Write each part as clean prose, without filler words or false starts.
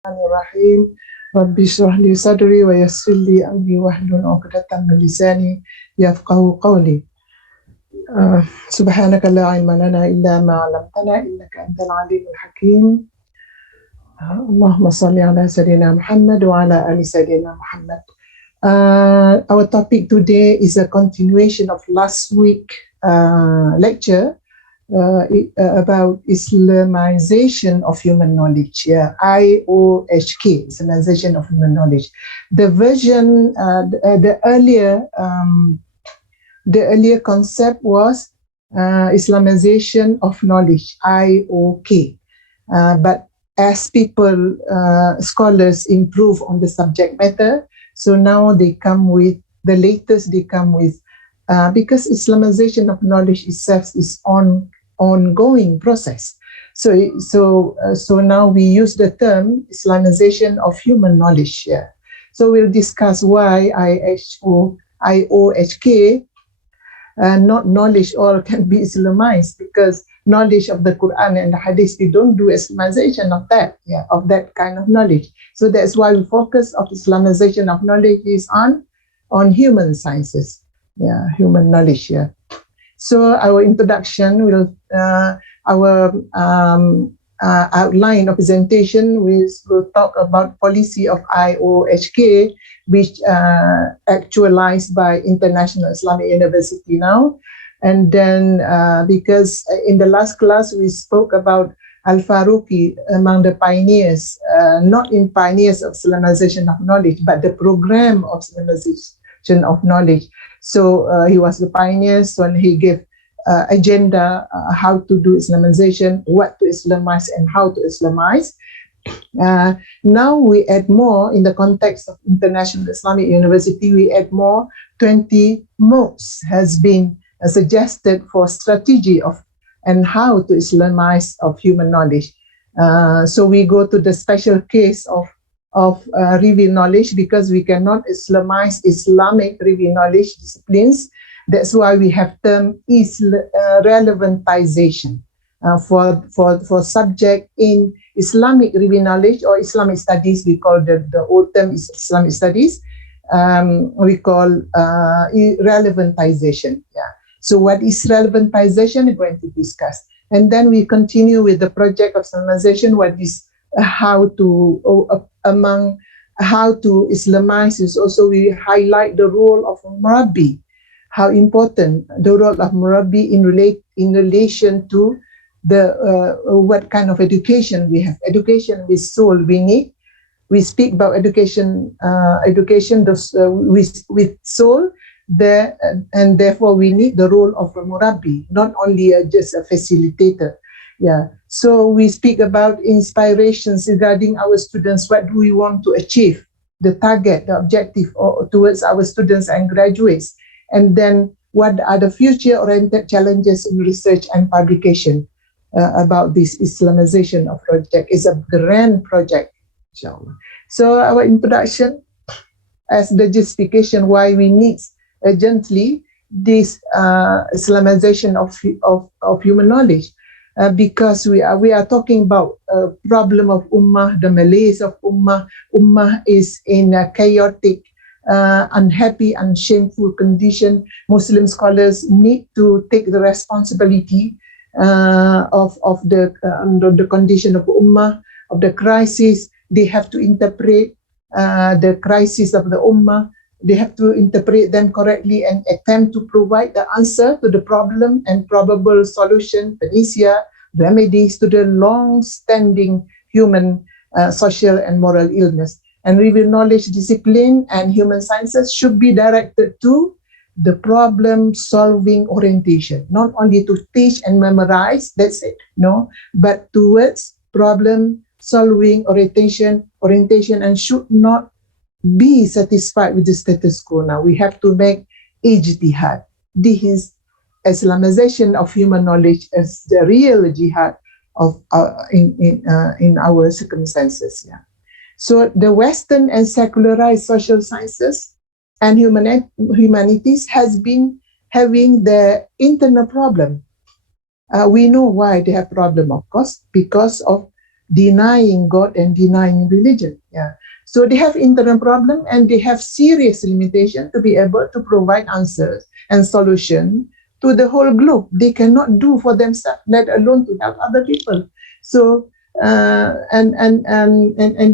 Bismillahirrahmanirrahim. Rabbi shrah li sadri wa yassir li amri wahlul 'uqdatam min lisani yafqahu qawli. Subhanaka la ilma lana illa ma 'allamtana innaka antal alimul hakim. Allahumma salli ala sayyidina Muhammad wa ala ali sayyidina Muhammad. Our topic today is a continuation of last week lecture about Islamization of human knowledge, IOHK, Islamization of human knowledge. The version, the earlier concept was Islamization of knowledge, IOK. But as people, scholars improve on the subject matter, so now they come with the latest. They come with because Islamization of knowledge itself is ongoing process. So now we use the term Islamization of human knowledge here. So we'll discuss why IOHK, not knowledge all can be Islamized, because knowledge of the Quran and the Hadith, we don't do Islamization of that, of that kind of knowledge. So that's why we focus of Islamization of knowledge is on human sciences, human knowledge here. So our introduction will, our outline of presentation will talk about policy of IOHK, which actualized by International Islamic University now. And then because in the last class we spoke about Al-Faruqi among the pioneers, not in pioneers of Islamization of knowledge, but the program of Islamization of knowledge. So he was the pioneer, so he gave agenda, how to do Islamization, what to Islamize and how to Islamize. Now we add more in the context of International Islamic University, we add more, 20 modes has been suggested for strategy of and how to Islamize of human knowledge. So we go to the special case of revealed knowledge, because we cannot Islamize Islamic revealed knowledge disciplines. That's why we have term relevantization for subject in Islamic revealed knowledge or Islamic studies. We call the old term is Islamic studies. We call relevantization. So what is relevantization? We're going to discuss, and then we continue with the project of Islamization. What is how to Islamize is also we highlight the role of Murabbi, how important the role of Murabbi in relation to the what kind of education we have. Education with soul we need. We speak about education with soul. And therefore we need the role of a Murabbi, not only just a facilitator. So we speak about inspirations regarding our students. What do we want to achieve? The target, the objective towards our students and graduates. And then what are the future-oriented challenges in research and publication about this Islamization of project? Is a grand project, inshallah. So our introduction as the justification why we need urgently this Islamization of human knowledge, because we are talking about a problem of ummah, the malaise of ummah. Ummah is in a chaotic, unhappy and shameful condition. Muslim scholars need to take the responsibility of the condition of ummah, of the crisis. They have to interpret the crisis of the ummah. They have to interpret them correctly and attempt to provide the answer to the problem and probable solution, panacea, remedies to the long-standing human, social and moral illness. And revealed knowledge discipline and human sciences should be directed to the problem-solving orientation, not only to teach and memorize, that's it, no, but towards problem-solving orientation, and should not be satisfied with the status quo. Now we have to make ijtihad. This is Islamization of human knowledge as the real jihad of in our circumstances. So the Western and secularized social sciences and humanities has been having the internal problem. We know why they have problem, of course, because of denying God and denying religion. Yeah. So they have internal problem and they have serious limitation to be able to provide answers and solution to the whole group. They cannot do for themselves, let alone to help other people. So and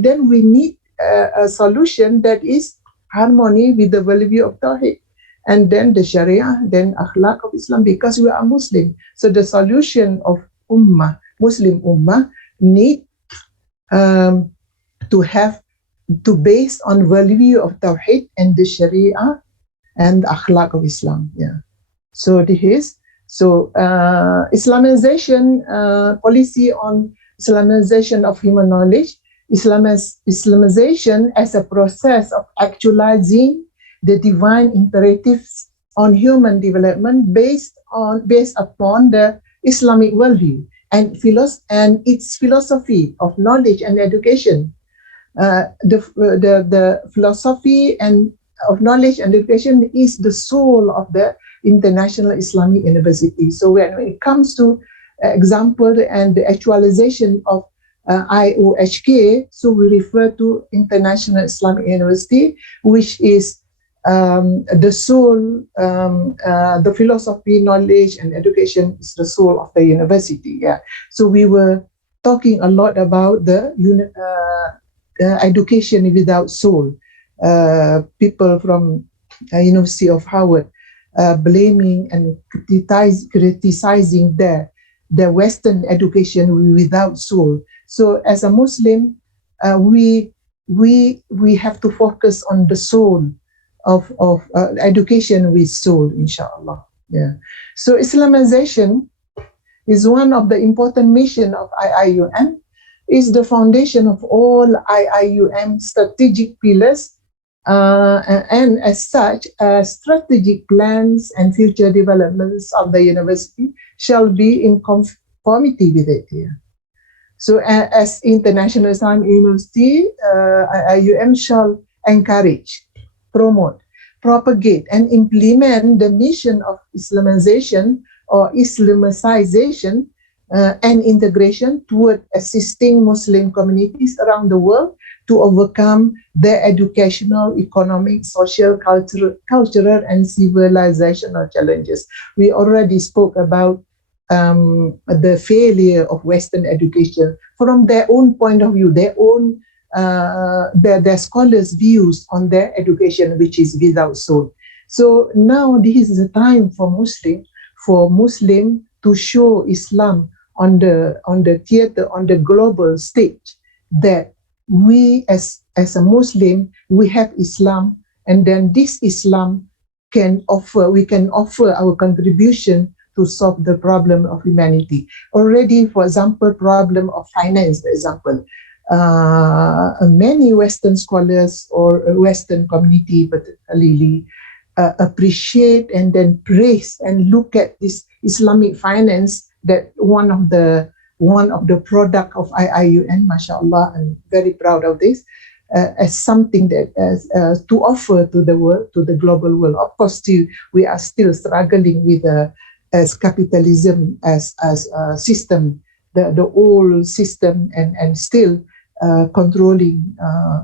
then we need a solution that is harmony with the worldview of Tawhid, and then the Shari'ah, then Akhlaq of Islam, because we are Muslim. So the solution of Muslim Ummah, need to have to based on worldview of Tawhid and the Shari'ah and the Akhlaq of Islam. Yeah. So this is Islamization policy on Islamization of human knowledge. Islamization as a process of actualizing the divine imperatives on human development based upon the Islamic worldview and its philosophy of knowledge and education. The philosophy and of knowledge and education is the soul of the International Islamic University. So when it comes to example and the actualization of IOHK, so we refer to International Islamic University, which is the soul, the philosophy, knowledge, and education is the soul of the university. Yeah. So we were talking a lot about the education without soul. People from University of Howard blaming and criticizing the Western education without soul. So as a Muslim, we have to focus on the soul of education with soul, inshallah. Yeah. So Islamization is one of the important mission of IIUM, is the foundation of all IIUM strategic pillars, and as such, strategic plans and future developments of the university shall be in conformity with it here. So as International Islamic University, IIUM shall encourage, promote, propagate, and implement the mission of Islamization or Islamization and integration toward assisting Muslim communities around the world to overcome their educational, economic, social, cultural, and civilizational challenges. We already spoke about the failure of Western education from their own point of view, their own their scholars' views on their education, which is without soul. So now this is a time for Muslim to show Islam on the theater, on the global stage, that we as a Muslim, we have Islam, and then this Islam we can offer our contribution to solve the problem of humanity. Already, for example, problem of finance, for example, many Western scholars or Western community particularly appreciate and then praise and look at this Islamic finance, that one of the product of IIUM, mashallah, I'm very proud of this, as something that to offer to the world, to the global world. Of course, we are still struggling with as capitalism as a system, the old system, and still controlling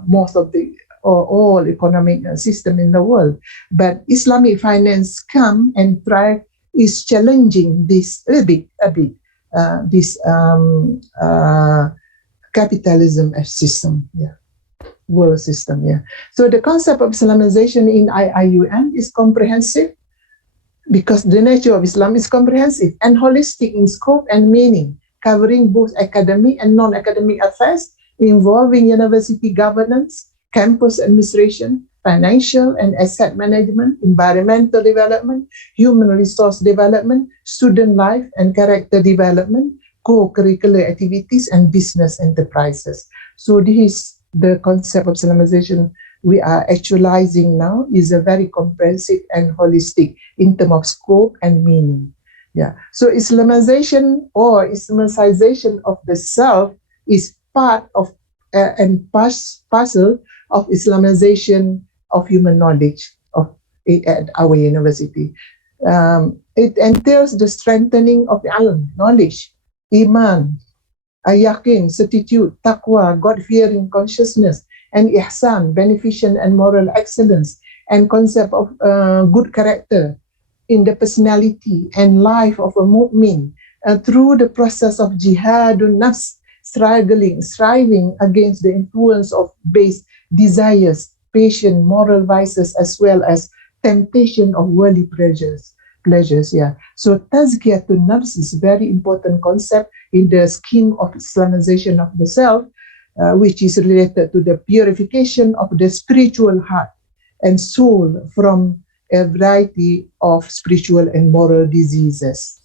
most of the all economic system in the world. But Islamic finance come and is challenging this a bit, this capitalism system, yeah, world system, yeah. So the concept of Islamization in IIUM is comprehensive, because the nature of Islam is comprehensive and holistic in scope and meaning, covering both academic and non-academic affairs, involving university governance, campus administration, financial and asset management, environmental development, human resource development, student life and character development, co-curricular activities, and business enterprises. So this is the concept of Islamization we are actualizing now, is a very comprehensive and holistic in terms of scope and meaning. Yeah. So Islamization or Islamization of the self is part of and parcel of Islamization of human knowledge at our university. It entails the strengthening of the knowledge, iman, Yaqeen, certitude, taqwa, God-fearing consciousness, and ihsan, beneficent and moral excellence, and concept of good character in the personality and life of a mu'min through the process of jihadun nafs, striving against the influence of base desires, passion, moral vices, as well as temptation of worldly pleasures. Yeah. So tazkiyatun nafs is a very important concept in the scheme of Islamization of the self, which is related to the purification of the spiritual heart and soul from a variety of spiritual and moral diseases.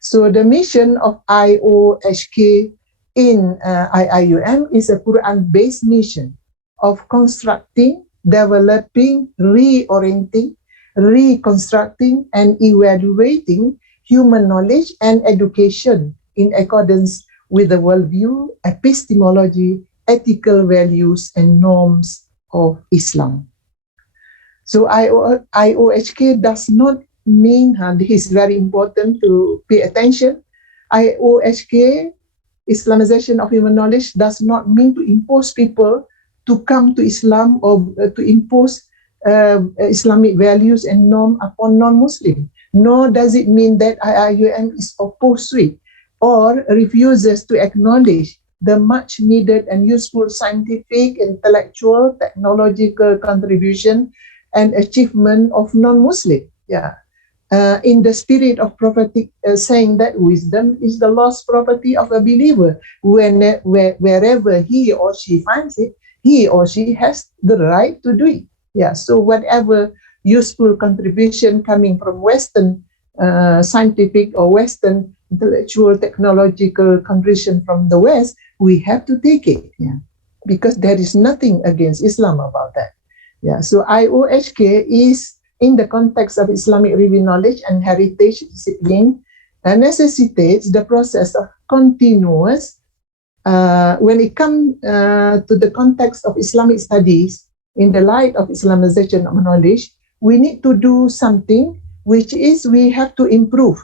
So the mission of IOHK in IIUM is a Qur'an-based mission of constructing, developing, reorienting, reconstructing, and evaluating human knowledge and education in accordance with the worldview, epistemology, ethical values, and norms of Islam. So IOHK does not mean, this is very important to pay attention, IOHK, Islamization of human knowledge, does not mean to impose people to come to Islam or to impose Islamic values and norm upon non-Muslim. Nor does it mean that IIUM is opposed to it or refuses to acknowledge the much needed and useful scientific, intellectual, technological contribution and achievement of non-Muslim. Yeah. In the spirit of prophetic saying that wisdom is the lost property of a believer. Wherever he or she finds it, he or she has the right to do it. Yeah. So whatever useful contribution coming from Western scientific or Western intellectual technological contribution from the West, we have to take it. Yeah. Because there is nothing against Islam about that. Yeah. So IOHK is in the context of Islamic revealed knowledge and heritage discipline necessitates the process of continuous, when it comes to the context of Islamic studies, in the light of Islamization of knowledge, we need to do something, which is we have to improve.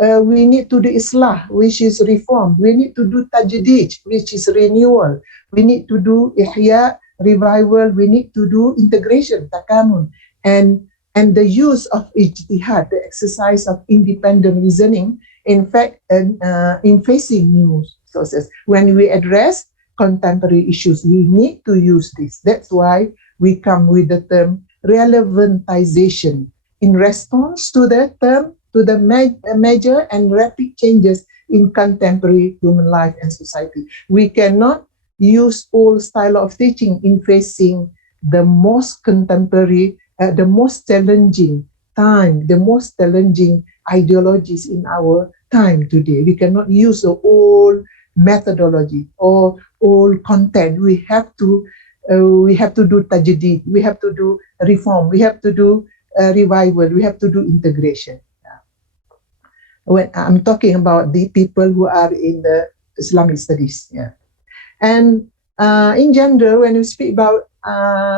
We need to do islah, which is reform. We need to do tajdid, which is renewal. We need to do ihya, revival. We need to do integration, takamun, and the use of ijtihad, the exercise of independent reasoning, in fact, in facing new sources. When we address contemporary issues, we need to use this. That's why we come with the term relevantization in response to the term, to the major and rapid changes in contemporary human life and society. We cannot use old style of teaching in facing the most contemporary, the most challenging time, the most challenging ideologies in our time today. We cannot use the old methodology or old content. We have to do tajdid, we have to do reform, we have to do revival, we have to do integration. When I'm talking about the people who are in the Islamic studies. Yeah. And in general, when we speak about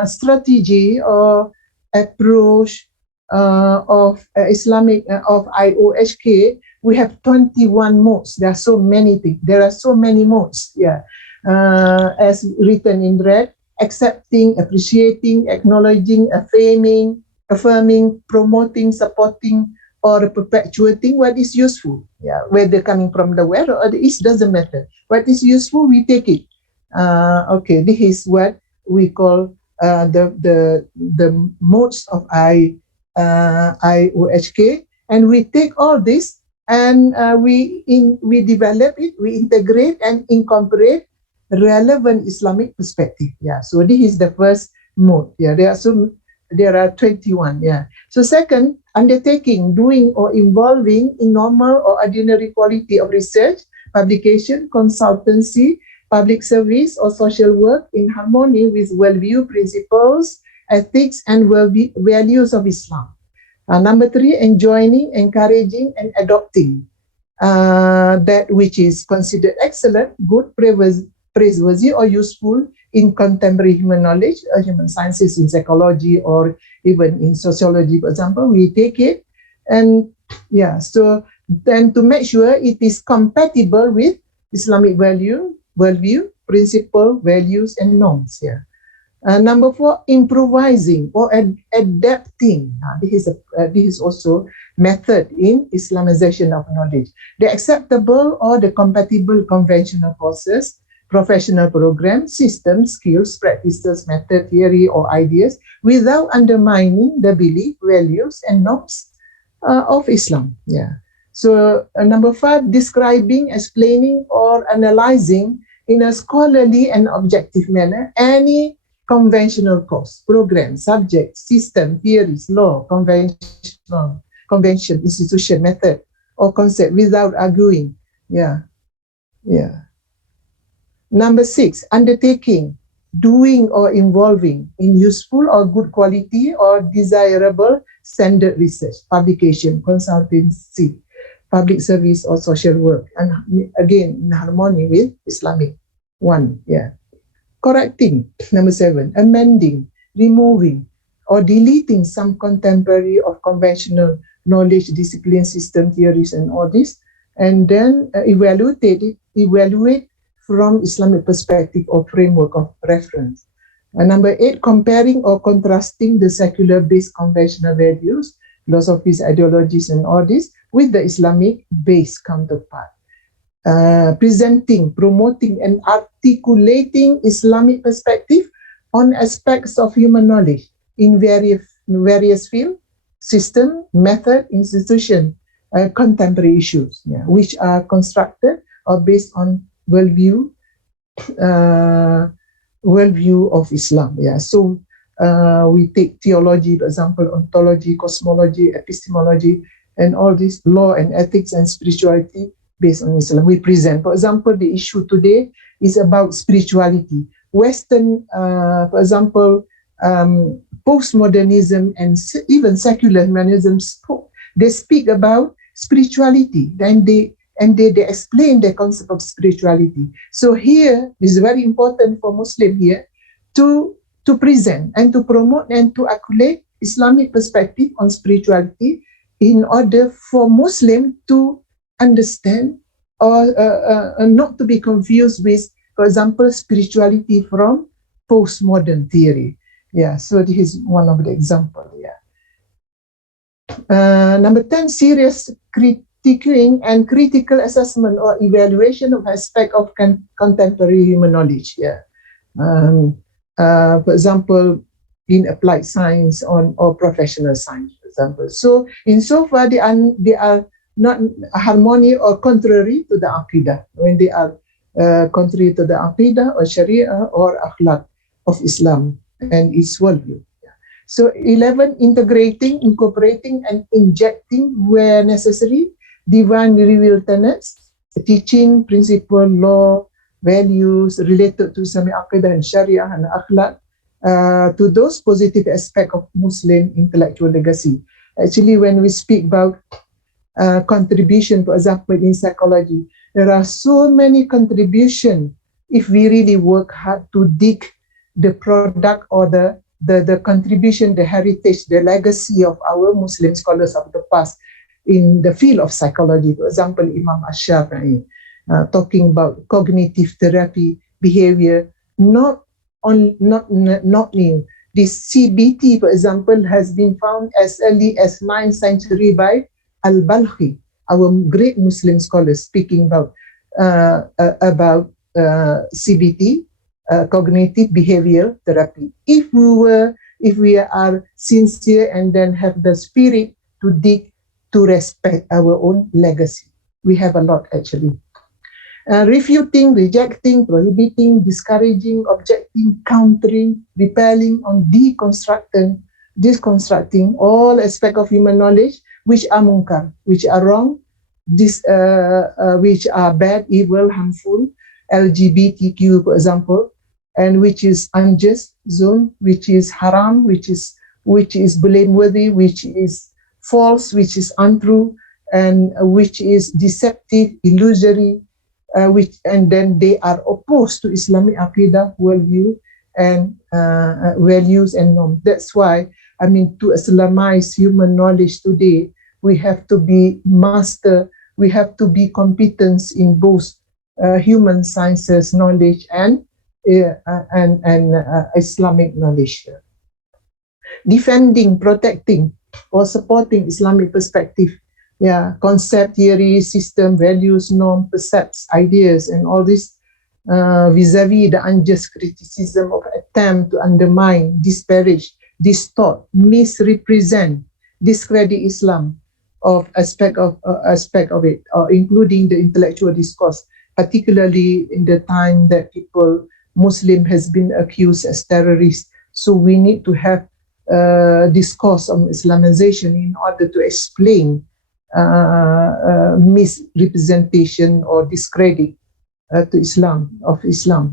strategy or approach of Islamic, of IOHK, we have 21 modes. There are so many things. There are so many modes. Yeah. As written in red: accepting, appreciating, acknowledging, affirming, promoting, supporting, or perpetuating what is useful. Yeah, whether coming from the west or the east doesn't matter. What is useful, we take it. Okay, this is what we call the modes of IOHK, and we take all this and we develop it, we integrate and incorporate relevant Islamic perspective. Yeah, so this is the first mode. Yeah, there are 21. Yeah. So second, undertaking, doing or involving in normal or ordinary quality of research, publication, consultancy, public service, or social work in harmony with worldview, principles, ethics, and values of Islam. Number three, enjoining, encouraging, and adopting that which is considered excellent, good, praiseworthy, or useful in contemporary human knowledge, human sciences, in psychology, or even in sociology, for example. We take it, and yeah, so then to make sure it is compatible with Islamic worldview, principle, values, and norms. Yeah. Number 4, improvising or adapting. This is also method in Islamization of knowledge. The acceptable or the compatible conventional courses, professional programs, systems, skills, practices, method, theory, or ideas without undermining the belief, values, and norms of Islam. Yeah. So number 5, describing, explaining, or analyzing in a scholarly and objective manner any conventional course, program, subject, system, theories, law, convention, institution, method, or concept without arguing. Yeah. Number 6, undertaking, doing or involving in useful or good quality or desirable standard research, publication, consultancy, public service, or social work, and again in harmony with Islamic. 1, yeah. Correcting, number 7, amending, removing, or deleting some contemporary or conventional knowledge, discipline, system, theories, and all this, and then evaluate from Islamic perspective or framework of reference. Number 8, comparing or contrasting the secular-based conventional values, philosophies, ideologies, and all this with the Islamic-based counterpart. Presenting, promoting, and articulating Islamic perspective on aspects of human knowledge in various fields, system, method, institution, contemporary issues, which are constructed or based on worldview of Islam. Yeah. So we take theology, for example, ontology, cosmology, epistemology, and all this, law and ethics and spirituality based on Islam. We present, for example, the issue today is about spirituality. Western, for example, postmodernism and even secular humanism, they speak about spirituality, and they explain the concept of spirituality. So here is very important for Muslim here to present and to promote and to accolade Islamic perspective on spirituality in order for Muslim to understand or not to be confused with, for example, spirituality from postmodern theory. Yeah, so this is one of the examples. Yeah. Number 10, serious critiquing and critical assessment or evaluation of aspect of contemporary human knowledge. Yeah. For example, in applied science or professional science, for example. So insofar they are not harmony or contrary to the Aqidah, when they are contrary to the Aqidah or Shari'ah or Akhlaq of Islam and its worldview. So 11, integrating, incorporating, and injecting where necessary, divine revealed tenets, teaching, principle, law, values related to Islamic Aqidah and Shari'ah and Akhlaq to those positive aspects of Muslim intellectual legacy. Actually, when we speak about contribution, for example, in psychology, there are so many contributions if we really work hard to dig the product or the contribution, the heritage, the legacy of our Muslim scholars of the past in the field of psychology. For example, Imam Ash-Shafi'i talking about cognitive therapy, behavior, not new. This CBT, for example, has been found as early as 9th century by Al-Balkhi, our great Muslim scholar, speaking about CBT, cognitive behavioral therapy. If we are sincere and then have the spirit to dig, to respect our own legacy, we have a lot actually. Refuting, rejecting, prohibiting, discouraging, objecting, countering, repelling, on deconstructing all aspects of human knowledge which are munkar, which are wrong, which are bad, evil, harmful, LGBTQ, for example, and which is unjust, zone, which is haram, which is blameworthy, which is false, which is untrue, and which is deceptive, illusory, and then they are opposed to Islamic Aqidah, worldview, and values and norms. That's why, I mean, to Islamize human knowledge today, we have to be master, we have to be competent in both human sciences knowledge and Islamic knowledge. Defending, protecting, or supporting Islamic perspective. Yeah, concept, theory, system, values, norm, percepts, ideas, and all this vis-a-vis the unjust criticism of attempt to undermine, disparage, distort, misrepresent, discredit Islam of aspect of it, including the intellectual discourse, particularly in the time that Muslim has been accused as terrorists. So we need to have discourse on Islamization in order to explain misrepresentation or discredit to Islam.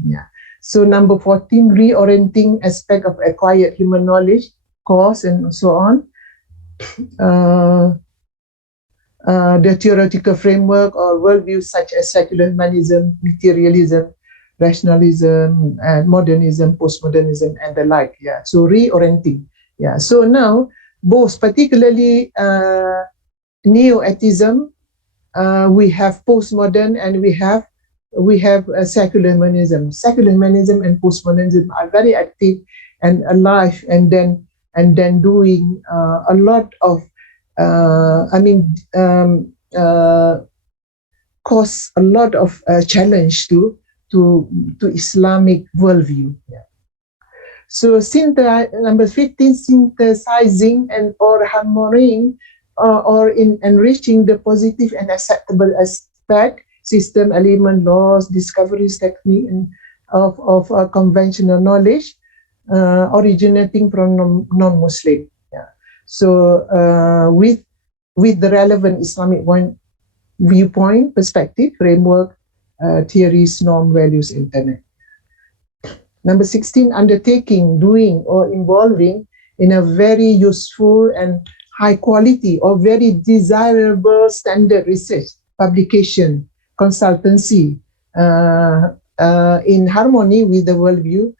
Yeah. So number 14, reorienting aspect of acquired human knowledge, cause, and so on. The theoretical framework or worldviews such as secular humanism, materialism, rationalism, and modernism, postmodernism, and the like. Yeah. So reorienting. Yeah. So now, both particularly neo-atheism, we have postmodern, and we have secular humanism. Secular humanism and postmodernism are very active and alive, and then doing a lot of cause a lot of challenge to Islamic worldview. Yeah. So number 15, synthesizing and or harmonizing or in enriching the positive and acceptable aspect, system, element, laws, discoveries, technique, and of conventional knowledge originating from non-Muslim. Yeah. So with the relevant Islamic viewpoint, perspective, framework, theories, norm, values, internet. Number 16, undertaking, doing, or involving in a very useful and high quality or very desirable standard research, publication, consultancy, in harmony with the worldview,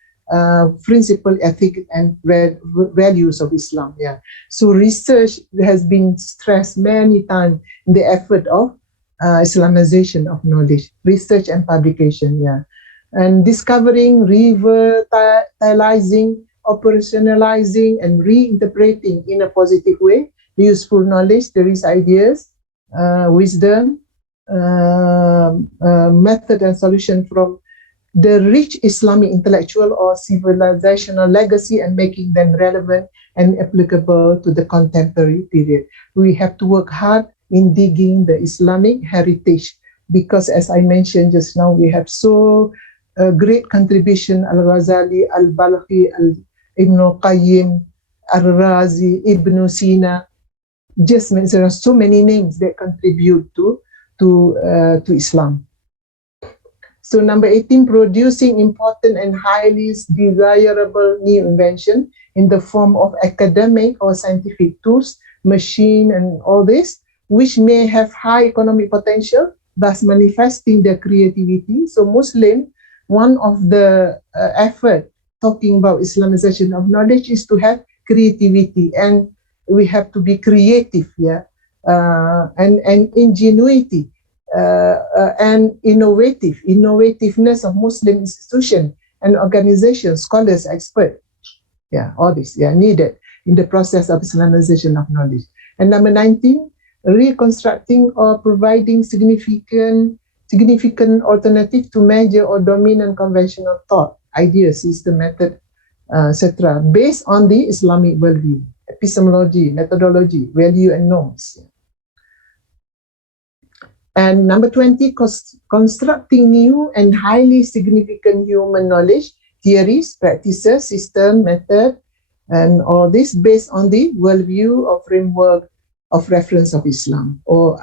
principle, ethic, and values of Islam. Yeah. So research has been stressed many times in the effort of Islamization of knowledge, research and publication. Yeah. And discovering, revitalizing, operationalizing, and reinterpreting in a positive way useful knowledge, there is ideas, wisdom, method and solution from the rich Islamic intellectual or civilizational legacy, and making them relevant and applicable to the contemporary period. We have to work hard in digging the Islamic heritage, because as I mentioned just now, we have so great contribution, Al-Ghazali, Al-Balkhi, Ibn Qayyim, Al-Razi, Ibn Sina. Just there are so many names that contribute to Islam. So number 18, producing important and highly desirable new invention in the form of academic or scientific tools, machine, and all this, which may have high economic potential, thus manifesting their creativity. So Muslim, one of the effort talking about Islamization of knowledge is to have creativity, and we have to be creative, yeah, and ingenuity, and innovativeness of Muslim institutions and organizations, scholars, experts. Yeah, all this, yeah, needed in the process of Islamization of knowledge. And number 19, reconstructing or providing significant alternative to major or dominant conventional thought, ideas, system, method, etc., based on the Islamic worldview, epistemology, methodology, value, and norms. And number 20, constructing new and highly significant human knowledge, theories, practices, system, method, and all this based on the worldview or framework of reference of Islam, or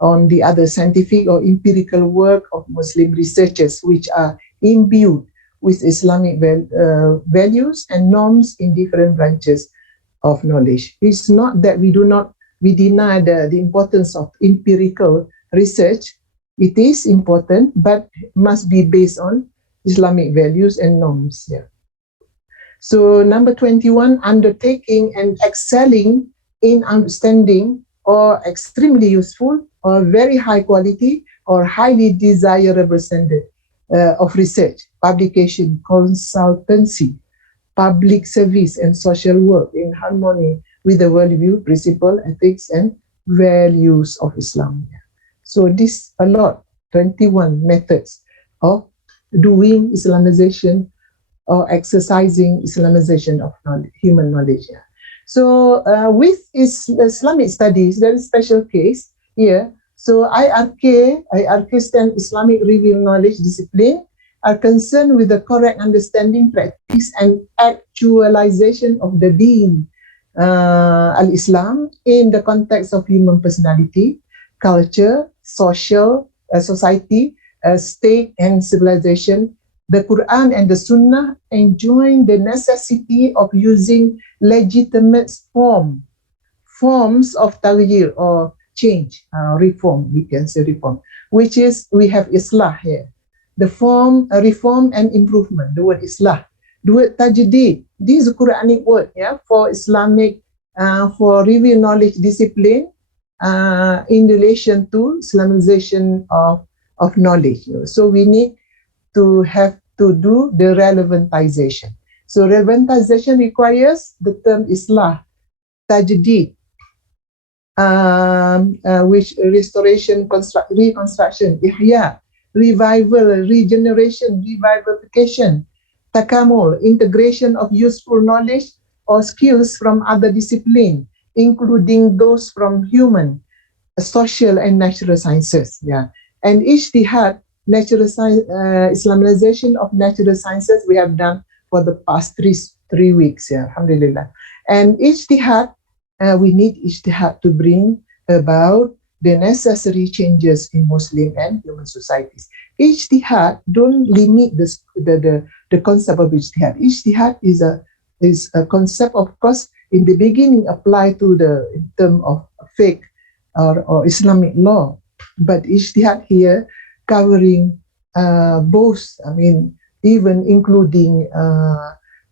on the other scientific or empirical work of Muslim researchers, which are imbued with Islamic values and norms in different branches of knowledge. It's not that we deny the importance of empirical research. It is important, but must be based on Islamic values and norms. Yeah. So number 21, undertaking and excelling in understanding or extremely useful or very high quality or highly desirable standard of research, publication, consultancy, public service, and social work in harmony with the worldview, principle, ethics, and values of Islam. So this a lot, 21 methods of doing Islamization or exercising Islamization of human knowledge. So with Islamic studies, there is a special case here. So IRK stand Islamic revealed knowledge discipline, are concerned with the correct understanding, practice, and actualization of the deen, al-Islam, in the context of human personality, culture, social, society, state, and civilization. The Quran and the Sunnah enjoin the necessity of using legitimate forms of taghyir or change, reform, we can say reform, which is, we have Islah here. The form, reform and improvement, the word Islah. The word tajdid, this is a Quranic word, for Islamic, for revealed knowledge discipline in relation to Islamization of knowledge. So we need to have to do the relevantization. So relevantization requires the term Islah, tajdid, which restoration, reconstruction, ihya, revival, regeneration, revivification, takamul, integration of useful knowledge or skills from other disciplines, including those from human, social, and natural sciences. And ijtihad, natural science, Islamization of natural sciences, we have done for the past three weeks. Alhamdulillah. And ijtihad, we need ijtihad to bring about the necessary changes in Muslim and human societies. Ijtihad, don't limit the concept of ijtihad. Ijtihad is a concept, of course, in the beginning applied to in term of fiqh or Islamic law. But ijtihad here covering both, I mean, even including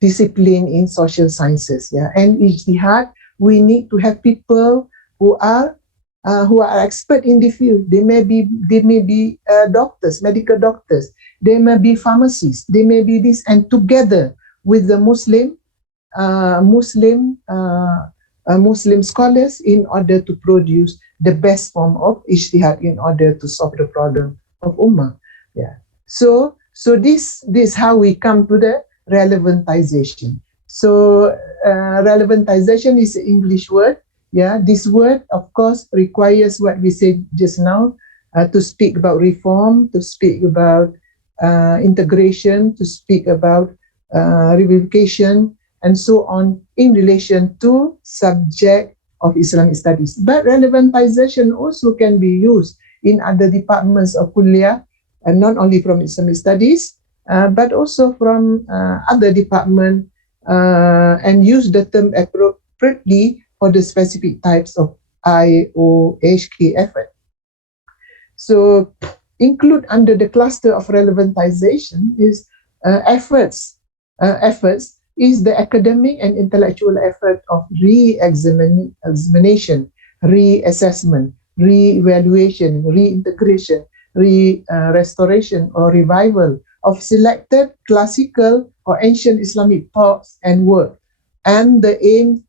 discipline in social sciences. And ijtihad, we need to have people who are expert in the field. They may be doctors, medical doctors. They may be pharmacists. They may be this, and together with the Muslim scholars, in order to produce the best form of ijtihad in order to solve the problem of ummah. So this how we come to the relevantization. So relevantization is an English word. This word, of course, requires what we said just now, to speak about reform, to speak about integration, to speak about revivification, and so on, in relation to subject of Islamic studies. But relevantization also can be used in other departments of kuliah, and not only from Islamic studies, but also from other departments, and use the term appropriately for the specific types of IOHK effort. So include under the cluster of relevantization is efforts is the academic and intellectual effort of re-examination, reassessment, re-evaluation, reintegration, restoration or revival of selected classical or ancient Islamic thoughts and work, and the aim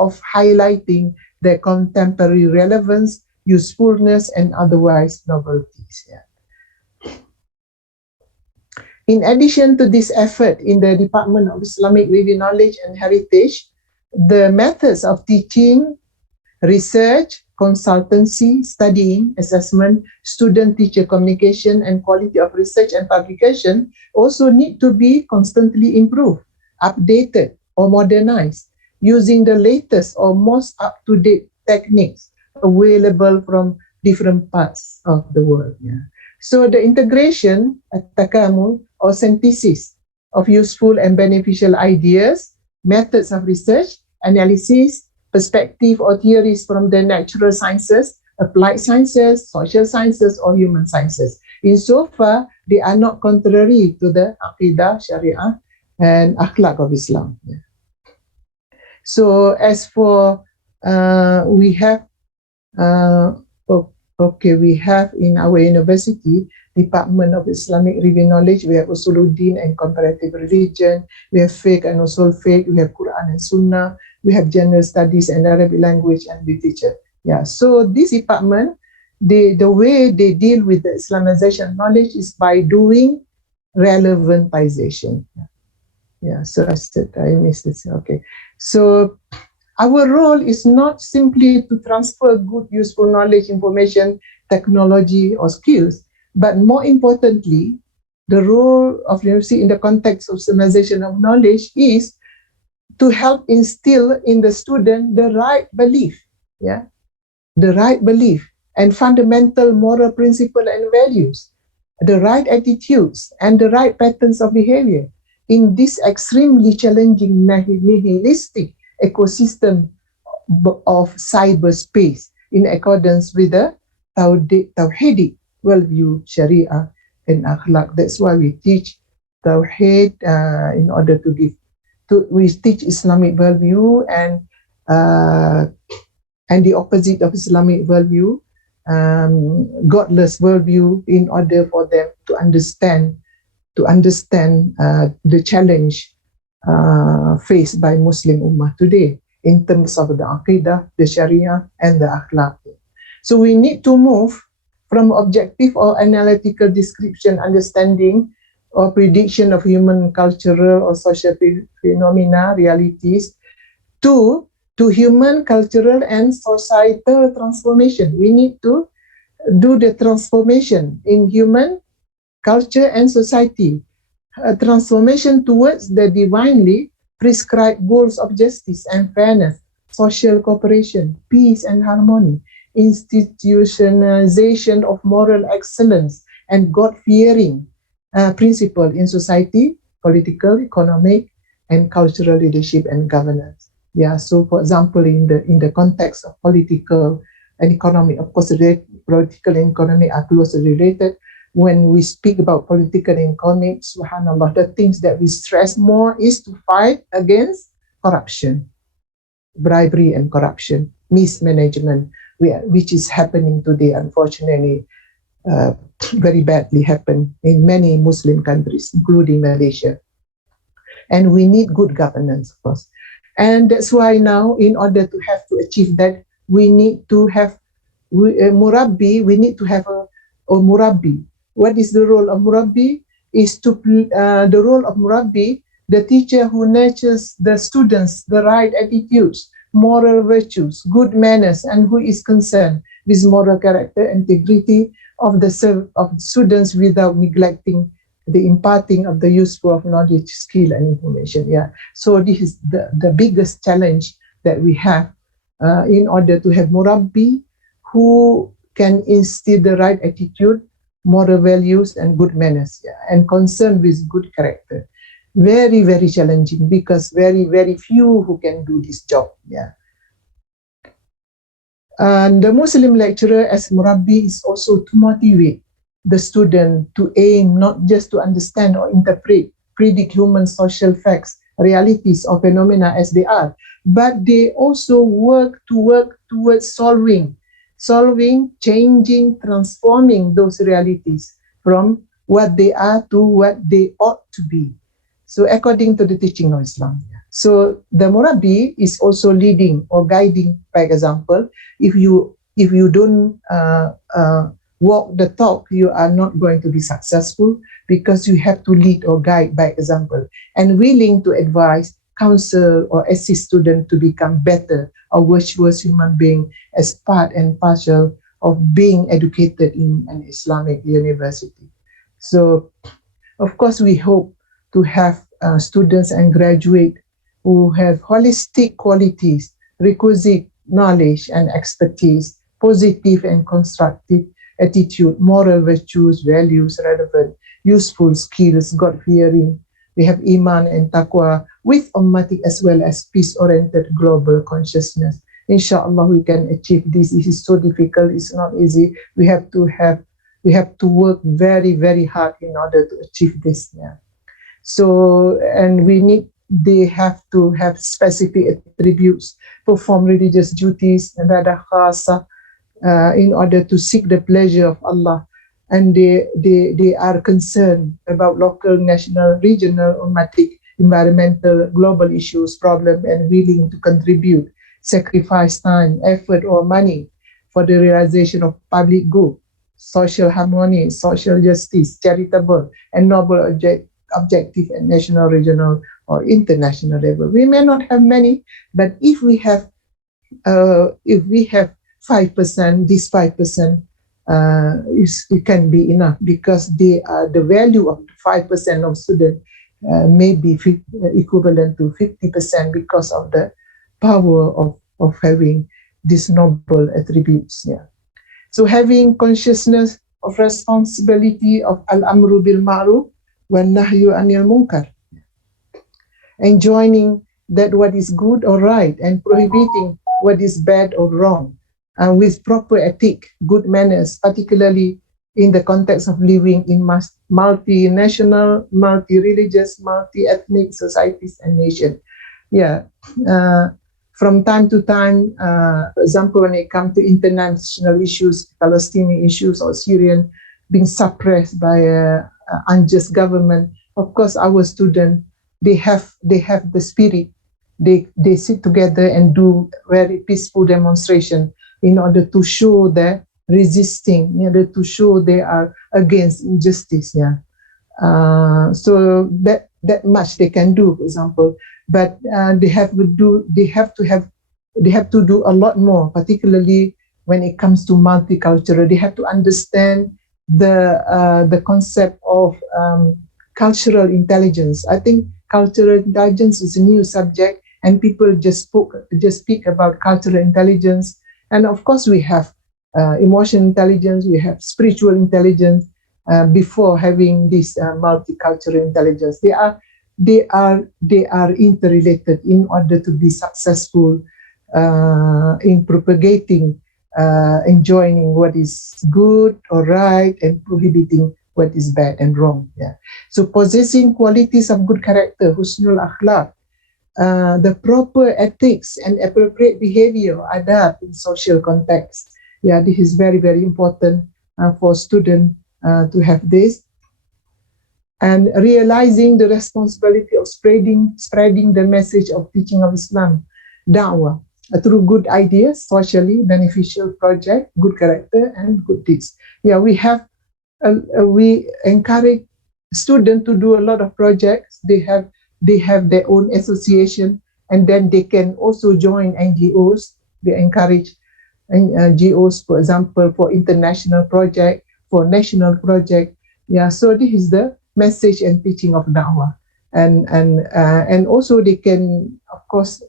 of highlighting their contemporary relevance, usefulness, and otherwise novelties. In addition to this effort in the Department of Islamic Revealed Knowledge and Heritage, the methods of teaching, research, consultancy, studying, assessment, student-teacher communication, and quality of research and publication also need to be constantly improved, updated, or modernized, using the latest or most up-to-date techniques available from different parts of the world. So the integration, takamul, or synthesis of useful and beneficial ideas, methods of research, analysis, perspective or theories from the natural sciences, applied sciences, social sciences, or human sciences. Insofar, they are not contrary to the Aqidah, Shari'ah, and Akhlaq of Islam. So as for, we have Okay, we have in our university, Department of Islamic Review Knowledge, we have Usuluddin and Comparative Religion, we have Fiqh and Usul Fiqh, we have Quran and Sunnah, we have General Studies and Arabic Language and Literature. Yeah, so this department, the way they deal with the Islamization knowledge is by doing relevantization. Yeah, so I said, I missed it. Okay, so our role is not simply to transfer good, useful knowledge, information, technology, or skills, but more importantly, the role of university in the context of Islamization of knowledge is to help instill in the student the right belief, the right belief and fundamental moral principle and values, the right attitudes and the right patterns of behavior in this extremely challenging nihilistic ecosystem of cyberspace in accordance with the Tawhidic worldview, Shari'ah, and Akhlaq. That's why we teach Tawhid in order to we teach Islamic worldview and the opposite of Islamic worldview, godless worldview, in order for them to understand the challenge faced by Muslim Ummah today in terms of the Aqidah, the Shari'ah, and the Akhlaq. So we need to move from objective or analytical description, understanding, or prediction of human cultural or social phenomena, realities, to human, cultural, and societal transformation. We need to do the transformation in human, culture, and society. A transformation towards the divinely prescribed goals of justice and fairness, social cooperation, peace and harmony, institutionalization of moral excellence, and God-fearing principle in society, political, economic, and cultural leadership and governance. Yeah, so for example, in the context of political and economic, of course, political and economic are closely related. When we speak about political and economic, subhanAllah, the things that we stress more is to fight against corruption, bribery and corruption, mismanagement, which is happening today, unfortunately, very badly happen in many Muslim countries, including Malaysia. And we need good governance, of course. And that's why now, in order to achieve that, we need to have murabbi, we need to have a murabbi. What is the role of murabbi? Is to the role of murabbi, the teacher who nurtures the students, the right attitudes, moral virtues, good manners, and who is concerned with moral character, integrity of the students without neglecting the imparting of the useful of knowledge, skill, and information. Yeah. So this is the biggest challenge that we have in order to have murabbi who can instill the right attitude, moral values, and good manners, and concern with good character. Very, very challenging because very, very few who can do this job. Yeah. And the Muslim lecturer as murabbi is also to motivate the student to aim not just to understand or interpret, predict human social facts, realities, or phenomena as they are, but they also work towards solving, changing, transforming those realities from what they are to what they ought to be. So according to the teaching of Islam. So the murabbi is also leading or guiding by example. If you don't walk the talk, you are not going to be successful because you have to lead or guide by example and willing to advise, counsel, or assist students to become better or virtuous human being as part and parcel of being educated in an Islamic university. So, of course, we hope to have students and graduates who have holistic qualities, requisite knowledge and expertise, positive and constructive attitude, moral virtues, values, relevant, useful skills, God-fearing. We have Iman and Taqwa with Ummatic as well as peace-oriented global consciousness. Inshallah, we can achieve this. This is so difficult. It's not easy. We have to work very, very hard in order to achieve this. Yeah. So, and they have to have specific attributes, perform religious duties, and in order to seek the pleasure of Allah. And they are concerned about local, national, regional, ummatic, environmental, global issues, problem, and willing to contribute, sacrifice time, effort, or money for the realization of public good, social harmony, social justice, charitable, and noble objective at national, regional, or international level. We may not have many, but if we have 5%, this 5% it can be enough, because the value of 5% of students may be equivalent to 50% because of the power of having these noble attributes. Yeah. So having consciousness of responsibility of al-amru bil ma'ruf wa nahyu anil munkar, enjoining that what is good or right and prohibiting what is bad or wrong, with proper ethic, good manners, particularly in the context of living in multinational, multi-religious, multi-ethnic societies and nations. Yeah. From time to time, for example, when it comes to international issues, Palestinian issues, or Syrian being suppressed by an unjust government, of course, our students, they have the spirit. They sit together and do very peaceful demonstration in order to show that resisting, in order to show they are against injustice. Yeah. So that much they can do, for example, but they have to do a lot more, particularly when it comes to multicultural. They have to understand the concept of cultural intelligence. I think cultural intelligence is a new subject, and people just speak about cultural intelligence. And of course, we have emotional intelligence, we have spiritual intelligence before having this multicultural intelligence. They are interrelated in order to be successful in propagating, enjoining what is good or right, and prohibiting what is bad and wrong. Yeah. So possessing qualities of good character, husnul akhlaq, the proper ethics and appropriate behavior, adab, in social context. Yeah, this is very, very important for students to have this. And realizing the responsibility of spreading the message of teaching of Islam, da'wah, through good ideas, socially beneficial project, good character, and good deeds. Yeah, we encourage students to do a lot of projects. They have their own association, and then they can also join NGOs. They encourage NGOs, for example, for international project, for national project. Yeah, so this is the message and teaching of da'wah, and also they can, of course,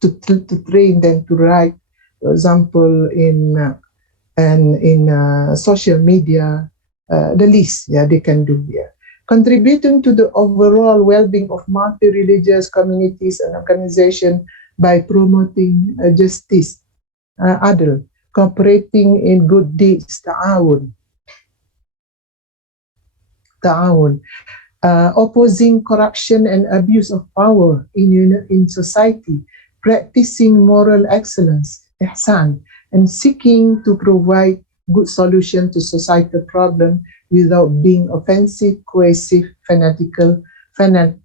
to train them to write, for example, in social media, the least. Yeah, they can do. Yeah. Contributing to the overall well-being of multi-religious communities and organizations by promoting justice, adl, cooperating in good deeds, ta'awun, opposing corruption and abuse of power in society, practicing moral excellence, ihsan, and seeking to provide good solution to societal problem without being offensive, coercive, fanatical, and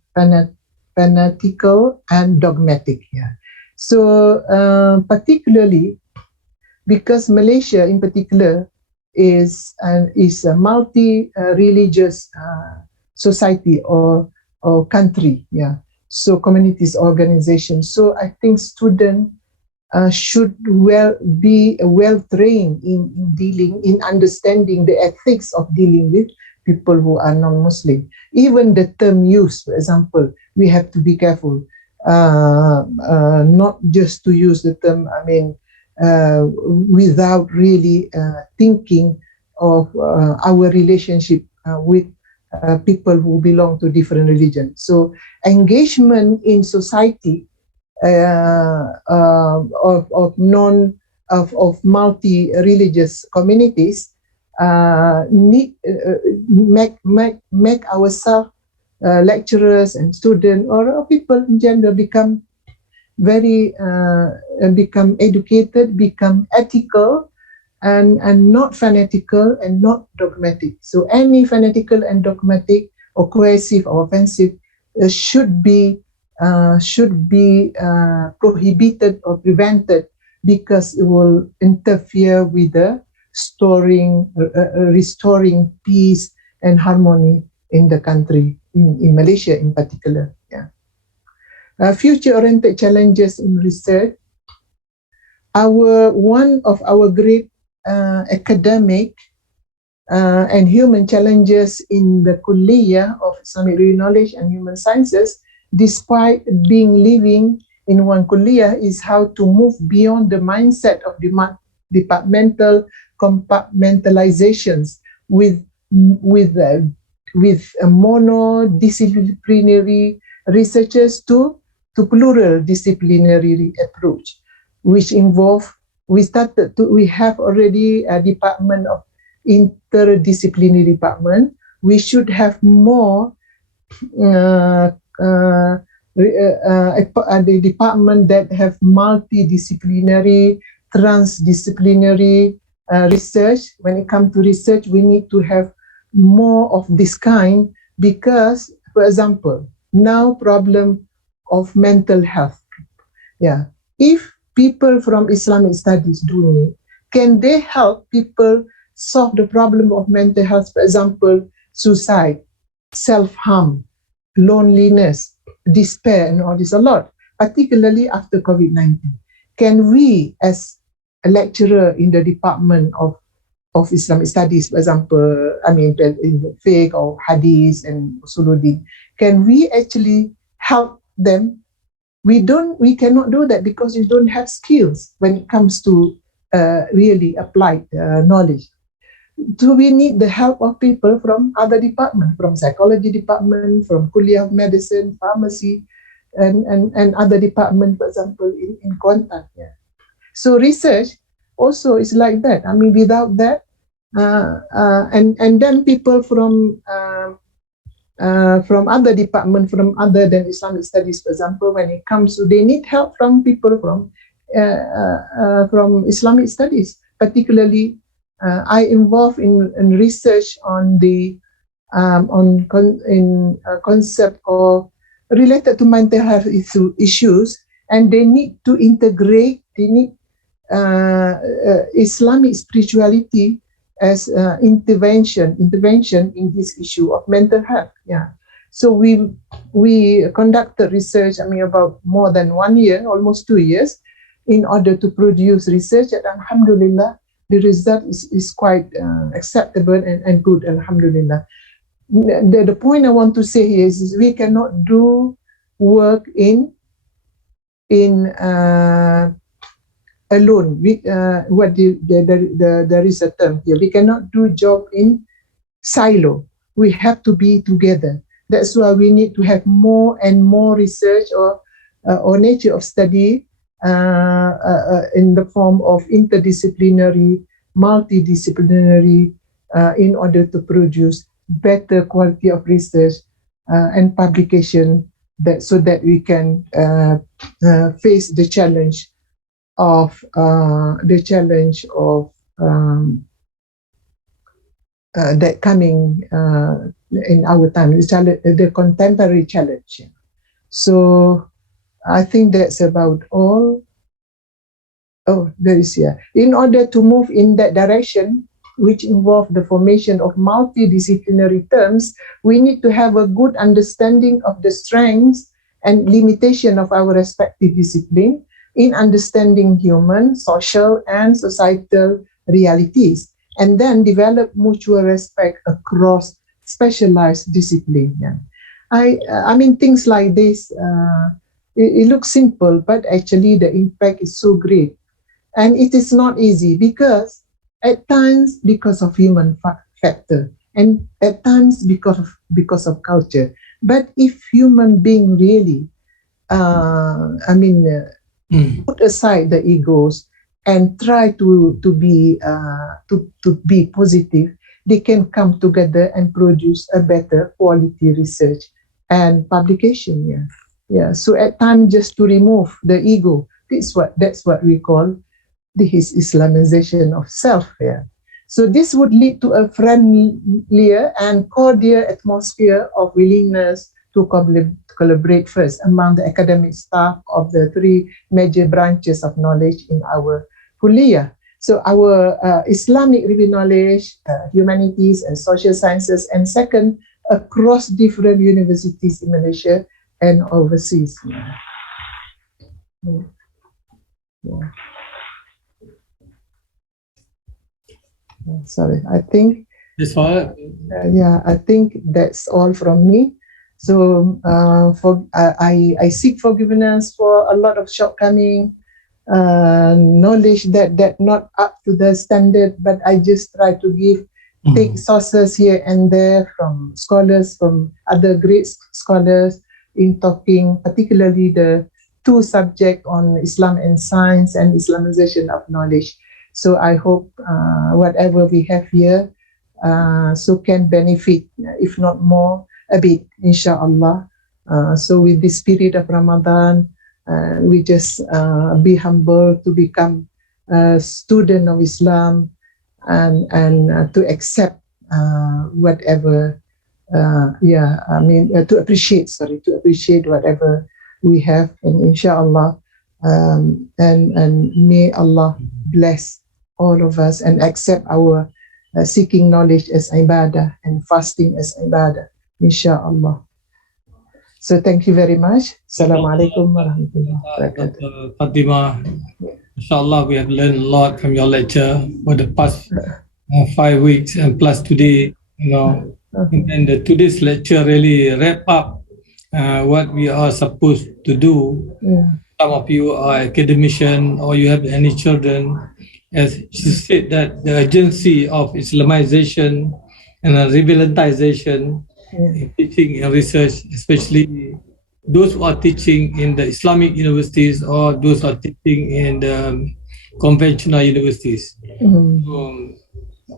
dogmatic. Yeah. So particularly because Malaysia, in particular, is a multi-religious society or country. Yeah. So communities, organizations. So I think students should be well trained in understanding the ethics of dealing with people who are non-Muslim. Even the term used, for example, we have to be careful, not just to use the term, without really thinking of our relationship with people who belong to different religions. So engagement in society of multi-religious communities make ourselves, lecturers and students, or people in general, become very become educated, become ethical, and not fanatical and not dogmatic. So any fanatical and dogmatic or coercive or offensive should be prohibited or prevented, because it will interfere with the restoring peace and harmony in the country, in Malaysia in particular. Yeah. Future-oriented challenges in research. One of our great academic and human challenges in the kulliyah of Islamic knowledge and human sciences, despite living in one kulliyah, is how to move beyond the mindset of departmental compartmentalizations with monodisciplinary researchers to plural disciplinary approach, which involve we have already a department of interdisciplinary department. We should have more the department that have multidisciplinary, transdisciplinary research. When it comes to research, we need to have more of this kind, because, for example, now problem of mental health. Yeah, if people from Islamic studies doing it, can they help people solve the problem of mental health? For example, suicide, self-harm, loneliness, despair, and all this a lot, particularly after COVID-19. Can we, as a lecturer in the department of Islamic studies, for example, in the fiqh or hadith and usuluddin, can we actually help them? We cannot do that because we don't have skills when it comes to really applied knowledge. So we need the help of people from other departments, from psychology department, from Kuliah of Medicine, pharmacy, and other departments, for example, in contact. Yeah. So research also is like that. Without that, and then people from other departments, from other than Islamic studies, for example, when it comes to, they need help from people from Islamic studies. Particularly, I involved in research on the concept of related to mental health issues, and they need to integrate. They need Islamic spirituality as intervention in this issue of mental health. Yeah. So we conducted research, about more than 1 year, almost 2 years, in order to produce research, and alhamdulillah, the result is quite acceptable and good, alhamdulillah. The point I want to say here is we cannot do work in alone. There is a term here. We cannot do job in silo. We have to be together. That's why we need to have more and more research or nature of study in the form of interdisciplinary, multidisciplinary, in order to produce better quality of research and publication, so that we can face the challenge of that coming in our time, the contemporary challenge. So I think that's about all. Oh, there is here. In order to move in that direction, which involve the formation of multidisciplinary terms, we need to have a good understanding of the strengths and limitation of our respective discipline in understanding human, social, and societal realities, and then develop mutual respect across specialized discipline. Things like this, it looks simple, but actually the impact is so great. And it is not easy, because at times because of human factor, and at times because of culture. But if human being really, put aside the egos and try to be positive, they can come together and produce a better quality research and publication. Yeah. So at times, just to remove the ego, that's what we call this Islamization of self here. So this would lead to a friendlier and cordial atmosphere of willingness to collaborate first among the academic staff of the three major branches of knowledge in our kuliah. So our Islamic review knowledge, humanities and social sciences, and second, across different universities in Malaysia and overseas. Sorry, I think that's all. I think that's all from me. So I seek forgiveness for a lot of shortcoming, knowledge that not up to the standard, but I just try to take sources here and there from scholars, from other great scholars in talking, particularly the two subjects on Islam and science and Islamization of knowledge. So I hope whatever we have here so can benefit, if not more, a bit, inshallah. So with the spirit of Ramadan, we just be humble to become a student of Islam and to accept whatever, to appreciate whatever we have, and inshallah, and may Allah bless all of us and accept our seeking knowledge as ibadah and fasting as ibadah, inshallah. So thank you very much. Assalamualaikum warahmatullahi wabarakatuh. Fatimah, inshallah we have learned a lot from your lecture for the past 5 weeks and plus today, and today's lecture really wrap up what we are supposed to do. Some of you are academician or you have any children. As she said, that the urgency of Islamization and reorientation in teaching and research, especially those who are teaching in the Islamic universities or those who are teaching in the conventional universities.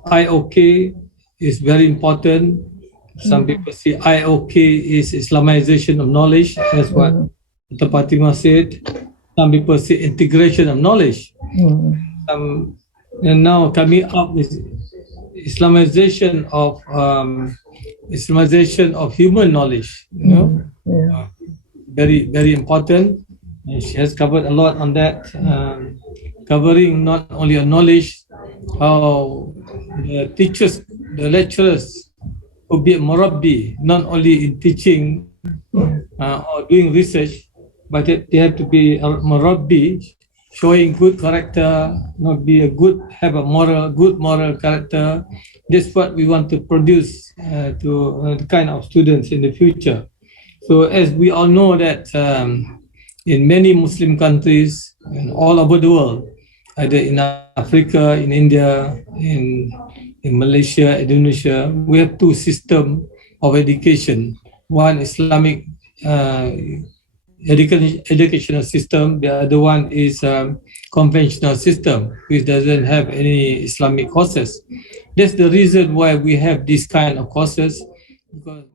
IOHK is very important. Some people say IOHK is Islamization of knowledge. That's what Dr. Fatimah said. Some people say integration of knowledge. And now coming up with Islamization of human knowledge. Very, very important. And she has covered a lot on that, covering not only a knowledge, how the teachers, the lecturers will be a murabbi, not only in teaching or doing research, but they have to be a murabbi, showing good character, not be have a good moral character. That's what we want to produce to the kind of students in the future. So as we all know that in many Muslim countries and all over the world, either in Africa, in India, in Malaysia, Indonesia, we have two systems of education. One Islamic educational system, the other one is conventional system, which doesn't have any Islamic courses. That's the reason why we have this kind of courses, because